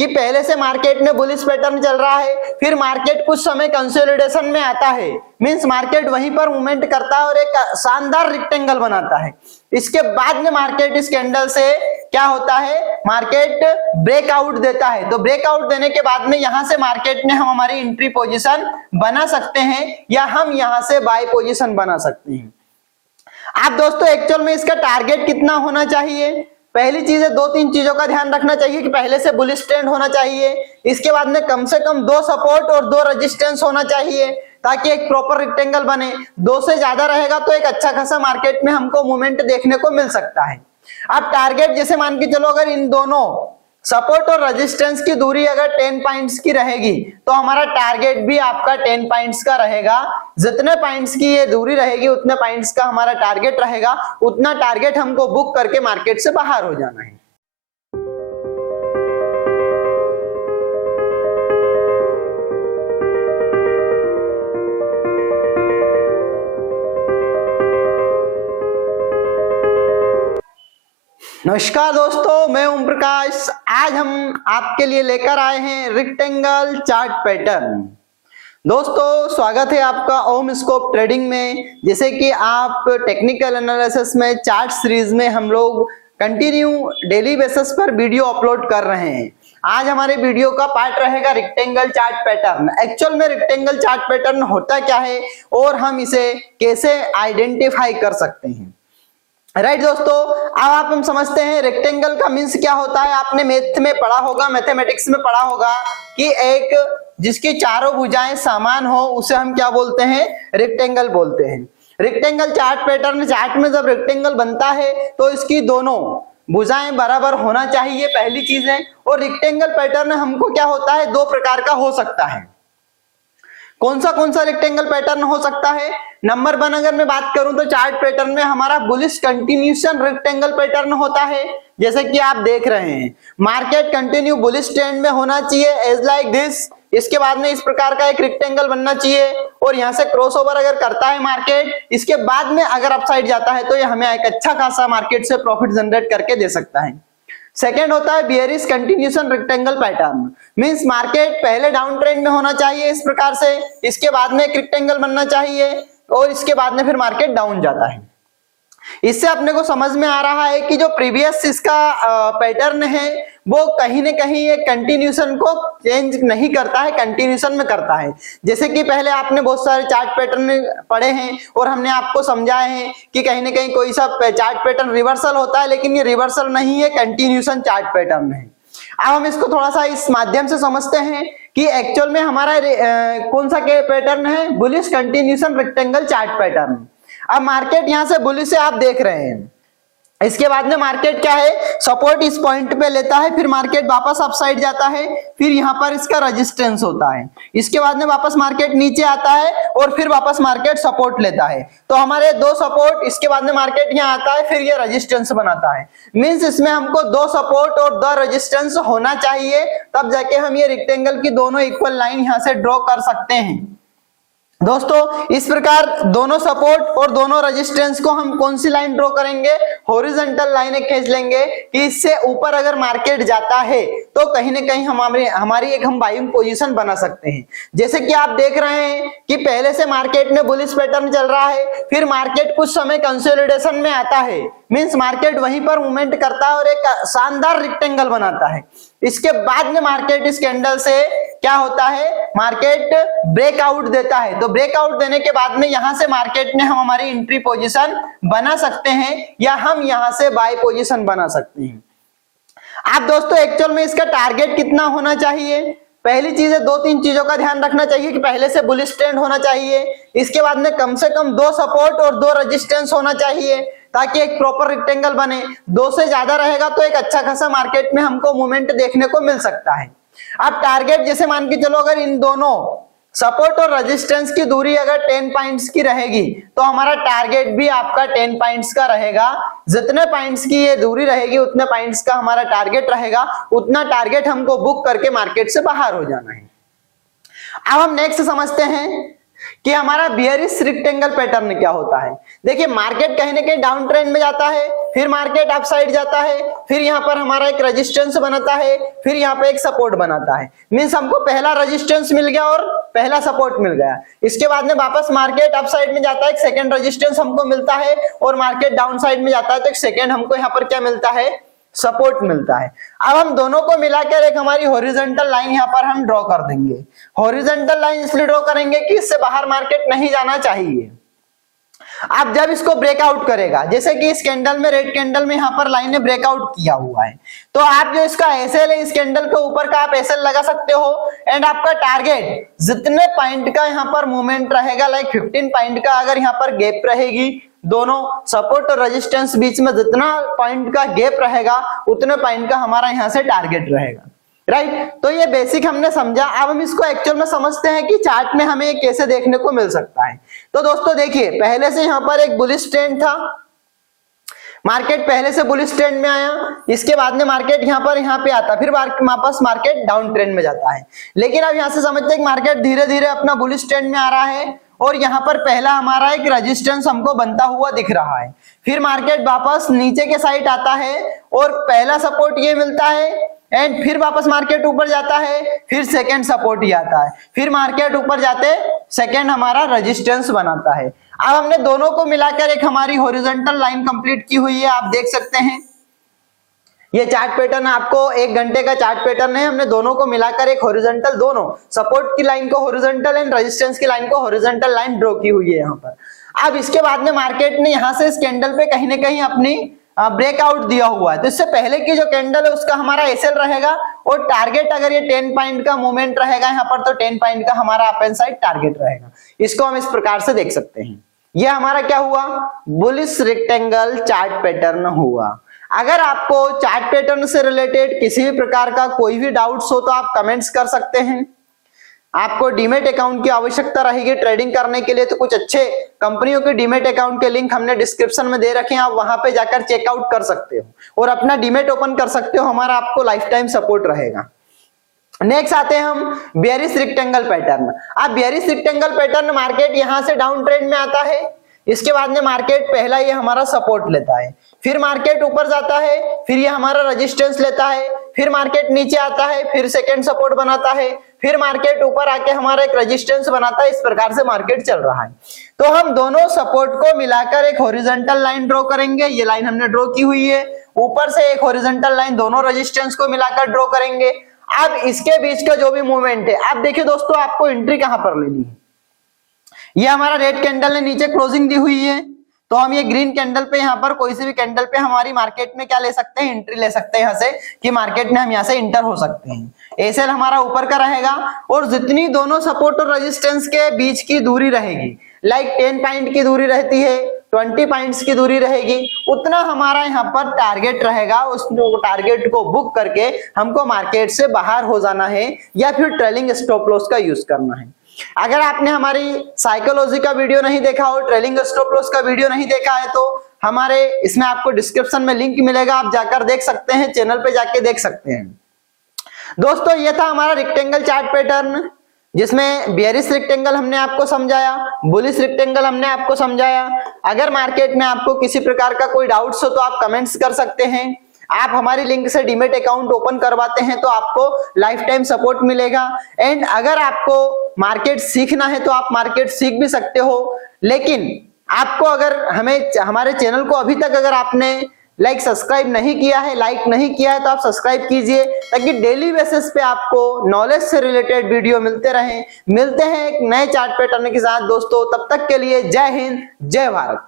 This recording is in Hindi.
कि पहले से मार्केट में बुलिश पैटर्न चल रहा है, फिर मार्केट कुछ समय कंसोलिडेशन में आता है, मींस मार्केट वहीं पर मूवमेंट करता है और एक शानदार रेक्टेंगल बनाता है। इसके बाद में मार्केट इस कैंडल से क्या होता है, मार्केट ब्रेकआउट देता है। तो ब्रेकआउट देने के बाद में यहां से मार्केट में हम हमारी एंट्री पोजीशन बना सकते हैं या हम यहां से बाय पोजीशन बना सकते हैं। आप दोस्तों एक्चुअल में इसका टारगेट कितना होना चाहिए, पहली चीज है 2-3 चीजों का ध्यान रखना चाहिए कि पहले से बुलिश ट्रेंड होना चाहिए, इसके बाद में कम से कम 2 सपोर्ट और 2 रेजिस्टेंस होना चाहिए ताकि एक प्रॉपर रेक्टेंगल बने। 2 से ज्यादा रहेगा तो एक अच्छा खासा मार्केट में हमको मूवमेंट देखने को मिल सकता है। अब टारगेट जैसे मान के चलो, अगर इन दोनों सपोर्ट और रेजिस्टेंस की दूरी अगर 10 पॉइंट्स की रहेगी तो हमारा टारगेट भी आपका 10 पॉइंट्स का रहेगा। जितने पॉइंट्स की ये दूरी रहेगी उतने पॉइंट्स का हमारा टारगेट रहेगा, उतना टारगेट हमको बुक करके मार्केट से बाहर हो जाना है। नमस्कार दोस्तों, मैं ओम प्रकाश। आज हम आपके लिए लेकर आए हैं रेक्टेंगल चार्ट पैटर्न। दोस्तों स्वागत है आपका ओम स्कोप ट्रेडिंग में। जैसे कि आप टेक्निकल एनालिसिस में चार्ट सीरीज में हम लोग कंटिन्यू डेली बेसिस पर वीडियो अपलोड कर रहे हैं। आज हमारे वीडियो का पार्ट रहेगा रेक्टेंगल चार्ट पैटर्न। एक्चुअल में रेक्टेंगल चार्ट पैटर्न होता क्या है और हम इसे कैसे आइडेंटिफाई कर सकते हैं। राइट दोस्तों, अब हम समझते हैं रेक्टेंगल का मीन्स क्या होता है। आपने मैथ में पढ़ा होगा, मैथमेटिक्स में पढ़ा होगा कि एक जिसकी चारों भुजाएं समान हो उसे हम क्या बोलते हैं, रेक्टेंगल बोलते हैं। रेक्टेंगल चार्ट पैटर्न, चार्ट में जब रेक्टेंगल बनता है तो इसकी दोनों भुजाएं बराबर होना चाहिए, पहली चीज है। और रेक्टेंगल पैटर्न हमको क्या होता है, 2 प्रकार का हो सकता है। कौन सा रेक्टेंगल पैटर्न हो सकता है। नंबर 1 अगर मैं बात करूं तो चार्ट पैटर्न में हमारा बुलिश कंटिन्यूएशन रेक्टेंगल पैटर्न होता है। जैसे कि आप देख रहे हैं मार्केट कंटिन्यू बुलिश ट्रेंड में होना चाहिए एज लाइक दिस। इसके बाद में इस प्रकार का एक रेक्टेंगल बनना चाहिए और यहां से क्रॉसओवर अगर करता है मार्केट, इसके बाद में अगर अपसाइड जाता है तो ये हमें एक अच्छा खासा मार्केट से प्रॉफिट जनरेट करके दे सकता है। सेकेंड होता है bearish continuation rectangle pattern, means market पहले डाउन ट्रेंड में होना चाहिए इस प्रकार से, इसके बाद में एक रेक्टेंगल बनना चाहिए और इसके बाद में फिर मार्केट डाउन जाता है। इससे अपने को समझ में आ रहा है कि जो प्रीवियस इसका पैटर्न है वो कहीं न कहीं एक कंटिन्यूएशन को चेंज नहीं करता है, कंटिन्यूएशन में करता है। जैसे कि पहले आपने बहुत सारे चार्ट पैटर्न पढ़े हैं और हमने आपको समझाए हैं कि कहीं न कहीं कोई सा चार्ट पैटर्न रिवर्सल होता है, लेकिन ये रिवर्सल नहीं है, कंटिन्यूएशन चार्ट पैटर्न है। अब हम इसको थोड़ा सा इस माध्यम से समझते हैं कि एक्चुअल में हमारा कौन सा पैटर्न है, bullish continuation rectangle chart pattern. अब मार्केट यहां से बुलिश से आप देख रहे हैं, इसके बाद में मार्केट क्या है, सपोर्ट इस पॉइंट पे लेता है, फिर मार्केट वापस अपसाइड जाता है, फिर यहाँ पर इसका रेजिस्टेंस होता है, इसके बाद में वापस मार्केट नीचे आता है और फिर वापस मार्केट सपोर्ट लेता है। तो हमारे 2 सपोर्ट, इसके बाद में मार्केट यहाँ आता है, फिर ये रेजिस्टेंस बनाता है। मींस इसमें हमको 2 सपोर्ट और 2 रेजिस्टेंस होना चाहिए, तब जाके हम ये रेक्टेंगल की दोनों इक्वल लाइन यहाँ से ड्रॉ कर सकते हैं। दोस्तों इस प्रकार दोनों सपोर्ट और दोनों रेजिस्टेंस को हम कौन सी लाइन ड्रॉ करेंगे, हॉरिजॉन्टल लाइन खींच लेंगे कि इससे ऊपर अगर मार्केट जाता है तो कहीं ना कहीं हमारी एक हम बाइंग पोजीशन बना सकते हैं। जैसे कि आप देख रहे हैं कि पहले से मार्केट में बुलिश पैटर्न चल रहा है, फिर मार्केट कुछ समय कंसोलिडेशन में आता है, मींस मार्केट वहीं पर मूवमेंट करता है और एक शानदार रेक्टेंगल बनाता है। इसके बाद में मार्केट इस कैंडल से क्या होता है, मार्केट ब्रेकआउट देता है। तो ब्रेकआउट देने के बाद में यहां से मार्केट में हम हमारी एंट्री पोजीशन बना सकते हैं या हम यहां से बाय पोजीशन बना सकते हैं। आप दोस्तों एक्चुअल में इसका टारगेट कितना होना चाहिए, पहली चीज है 2-3 चीजों का ध्यान रखना चाहिए कि पहले से बुलिश ट्रेंड होना चाहिए, इसके बाद में कम से कम 2 सपोर्ट और 2 रेजिस्टेंस होना चाहिए ताकि एक प्रॉपर रेक्टेंगल बने। 2 से ज्यादा रहेगा तो एक अच्छा खासा मार्केट में हमको मूवमेंट देखने को मिल सकता है। अब टारगेट जैसे मान के चलो, अगर इन दोनों सपोर्ट और रेजिस्टेंस की दूरी अगर 10 पॉइंट्स की रहेगी तो हमारा टारगेट भी आपका 10 पॉइंट्स का रहेगा। जितने पॉइंट्स की ये दूरी रहेगी उतने पॉइंट्स का हमारा टारगेट रहेगा, उतना टारगेट हमको बुक करके मार्केट से बाहर हो जाना है। अब हम नेक्स्ट समझते हैं कि हमारा बियरिश रेक्टेंगल पैटर्न क्या होता है। देखिए मार्केट कहीं ना कहीं डाउन ट्रेंड में जाता है, फिर मार्केट अप साइड जाता है, फिर यहाँ पर हमारा एक रेजिस्टेंस बनाता है, फिर यहाँ पे एक सपोर्ट बनाता है। मींस हमको पहला रेजिस्टेंस मिल गया और पहला सपोर्ट मिल गया। इसके बाद में वापस मार्केट अप साइड में जाता है, एक सेकंड रेजिस्टेंस हमको मिलता है, और मार्केट डाउन साइड में जाता है तो एक सेकंड हमको यहाँ पर क्या मिलता है, सपोर्ट मिलता है। अब हम दोनों को मिलाकर एक हमारी हॉरिजॉन्टल लाइन यहाँ पर हम ड्रॉ कर देंगे। हॉरिजॉन्टल लाइन इसलिए ड्रॉ करेंगे कि इससे बाहर मार्केट नहीं जाना चाहिए। अब जब इसको ब्रेकआउट करेगा, जैसे कि इस कैंडल में, रेड कैंडल में यहाँ पर लाइन ने ब्रेकआउट किया हुआ है, तो आप जो इसका एसएल है, इस कैंडल के ऊपर का आप एसएल लगा सकते हो। एंड आपका टारगेट जितने पॉइंट का यहाँ पर मूवमेंट रहेगा, लाइक 15 पॉइंट का अगर यहाँ पर गैप रहेगी, दोनों सपोर्ट और रेजिस्टेंस बीच में जितना पॉइंट का गैप रहेगा उतने पॉइंट का हमारा यहाँ से टारगेट रहेगा, राइट। तो ये बेसिक हमने समझा। अब हम इसको एक्चुअल में समझते हैं कि चार्ट में हमें कैसे देखने को मिल सकता है। तो दोस्तों देखिए, पहले से यहाँ पर एक बुलिश ट्रेंड था, मार्केट पहले से बुलिश ट्रेंड में आया, इसके बाद में मार्केट यहाँ पे आता, फिर वापस मार्केट डाउन ट्रेंड में जाता है। लेकिन अब यहाँ से समझते हैं कि मार्केट धीरे धीरे अपना बुलिश ट्रेंड में आ रहा है, और यहाँ पर पहला हमारा एक रेजिस्टेंस हमको बनता हुआ दिख रहा है। फिर मार्केट वापस नीचे के साइड आता है और पहला सपोर्ट ये मिलता है, एंड फिर वापस मार्केट ऊपर जाता है, फिर सेकंड सपोर्ट ही आता है, फिर मार्केट ऊपर जाते सेकंड हमारा रेजिस्टेंस बनाता है। अब हमने दोनों को मिलाकर एक हमारी हॉरिजॉन्टल लाइन कंप्लीट की हुई है, आप देख सकते हैं। ये चार्ट पैटर्न आपको 1 घंटे का चार्ट पैटर्न है, हमने दोनों को मिलाकर एक हॉरिजॉन्टल, दोनों सपोर्ट की लाइन को हॉरिजॉन्टल एंड रेजिस्टेंस की लाइन को हॉरिजॉन्टल लाइन ड्रॉ की हुई है यहाँ पर। अब इसके बाद में मार्केट ने यहाँ से इस कैंडल पे कहीं ना कहीं अपनी ब्रेकआउट दिया हुआ है, तो इससे पहले की जो कैंडल है उसका हमारा एसएल रहेगा, और टारगेट अगर ये 10 पॉइंट का मूवमेंट रहेगा यहाँ पर, तो 10 पॉइंट का हमारा अप एंड साइड टारगेट रहेगा। इसको हम इस प्रकार से देख सकते हैं। ये हमारा क्या हुआ, बुलिश रेक्टेंगल चार्ट पैटर्न हुआ। अगर आपको चार्ट पैटर्न से रिलेटेड किसी भी प्रकार का कोई भी डाउट्स हो तो आप कमेंट्स कर सकते हैं। आपको डीमेट अकाउंट की आवश्यकता रहेगी ट्रेडिंग करने के लिए, तो कुछ अच्छे कंपनियों के डीमेट अकाउंट के लिंक हमने डिस्क्रिप्शन में दे रखे हैं, आप वहां पे जाकर चेकआउट कर सकते हो और अपना डीमेट ओपन कर सकते हो, हमारा आपको लाइफ टाइम सपोर्ट रहेगा। नेक्स्ट आते हैं हम बेयरिश रेक्टेंगल पैटर्न। अब बेयरिश रेक्टेंगल पैटर्न, मार्केट यहां से डाउन ट्रेंड में आता है, इसके बाद में मार्केट पहला ये हमारा सपोर्ट लेता है, फिर मार्केट ऊपर जाता है, फिर ये हमारा रेजिस्टेंस लेता है, फिर मार्केट नीचे आता है, फिर सेकंड सपोर्ट बनाता है, फिर मार्केट ऊपर आके हमारा एक रेजिस्टेंस बनाता है। इस प्रकार से मार्केट चल रहा है। तो हम दोनों सपोर्ट को मिलाकर एक हॉरिजॉन्टल लाइन ड्रॉ करेंगे, ये लाइन हमने ड्रॉ की हुई है। ऊपर से एक हॉरिजॉन्टल लाइन दोनों रेजिस्टेंस को मिलाकर ड्रॉ करेंगे। अब इसके बीच का जो भी मूवमेंट है, अब देखिए दोस्तों, आपको एंट्री कहां पर लेनी है। ये हमारा रेड कैंडल ने नीचे क्लोजिंग दी हुई है, तो हम ये ग्रीन कैंडल पे, यहाँ पर कोई सी भी कैंडल पे हमारी मार्केट में क्या ले सकते हैं, एंट्री ले सकते हैं यहाँ से, कि मार्केट में हम यहाँ से इंटर हो सकते हैं। एसएल हमारा ऊपर का रहेगा, और जितनी दोनों सपोर्ट और रेजिस्टेंस के बीच की दूरी रहेगी, लाइक 10 पॉइंट की दूरी रहती है, 20 पॉइंट्स की दूरी रहेगी, उतना हमारा यहाँ पर टारगेट रहेगा। उस टारगेट को बुक करके हमको मार्केट से बाहर हो जाना है, या फिर ट्रेलिंग स्टॉप लॉस का यूज करना है। अगर आपने हमारी साइकोलॉजी का वीडियो नहीं देखा हो, ट्रेलिंग स्टॉप लॉस का वीडियो नहीं देखा है, तो हमारे इसमें आपको डिस्क्रिप्शन में लिंक मिलेगा, आप जाकर देख सकते हैं, चैनल पे जाके देख सकते हैं। दोस्तों ये था हमारा रेक्टेंगल चार्ट पैटर्न, जिसमें बेयरिश रेक्टेंगल हमने आपको समझाया, बुलिश रेक्टेंगल हमने आपको समझाया। अगर मार्केट में आपको किसी प्रकार का कोई डाउट्स हो तो आप कमेंट्स कर सकते हैं। आप हमारी लिंक से डीमेट अकाउंट ओपन करवाते हैं तो आपको लाइफ टाइम सपोर्ट मिलेगा। एंड अगर आपको मार्केट सीखना है तो आप मार्केट सीख भी सकते हो, लेकिन आपको अगर हमारे चैनल को अभी तक अगर आपने सब्सक्राइब नहीं किया है, लाइक नहीं किया है, तो आप सब्सक्राइब कीजिए, ताकि डेली बेसिस पे आपको नॉलेज से रिलेटेड वीडियो मिलते रहें। मिलते हैं एक नए चार्ट पैटर्न के साथ दोस्तों, तब तक के लिए जय हिंद, जय भारत।